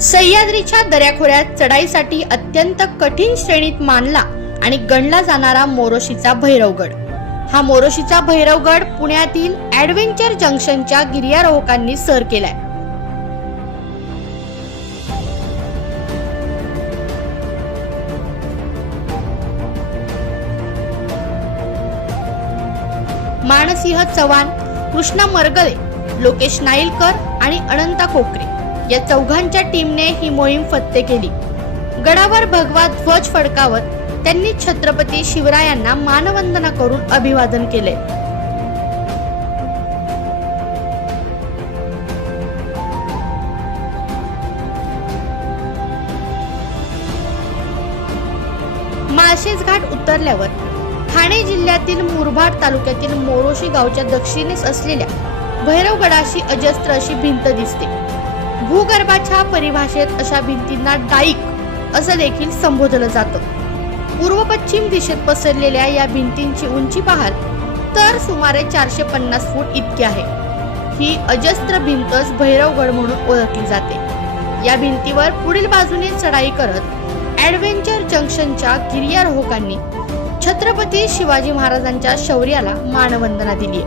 सह्याद्रीच्या दऱ्याखोऱ्यात चढाईसाठी अत्यंत कठीण श्रेणीत मानला आणि गणला जाणारा मोरोशीचा भैरवगड. हा मोरोशीचा भैरवगड पुण्यातील ऍडव्हेंचर जंक्शनच्या गिर्यारोहकांनी सर केलाय. मानसिंह चव्हाण कृष्णा मरगळे लोकेश नाईलकर आणि अनंता कोकरे. या चौघांच्या टीमने ही मोहीम फत्ते केली. गडावर भगवा ध्वज फडकावत त्यांनी छत्रपती शिवरायांना मानवंदना करून अभिवादन केले. माळशेज घाट उतरल्यावर ठाणे जिल्ह्यातील मुरबाड तालुक्यातील मोरोशी गावच्या दक्षिणेस असलेल्या भैरवगडाशी अजस्त्र अशी भिंत दिसते. भूगर्भाच्या परिभाषेत अशा भिंतींना डाईक असं देखील संबोधलं जातं. पूर्व पश्चिम दिशेत पसरलेल्या या भिंतींची उंची पाहाल तर सुमारे चारशे पन्नास फूट इतकी आहे. ही अजस्त्र भिंतच भैरवगड म्हणून ओळखली जाते. या भिंतीवर पुढील बाजूने चढाई करत ॲडव्हेंचर जंक्शनच्या गिर्यारोहकांनी छत्रपती शिवाजी महाराजांच्या शौर्याला मानवंदना दिली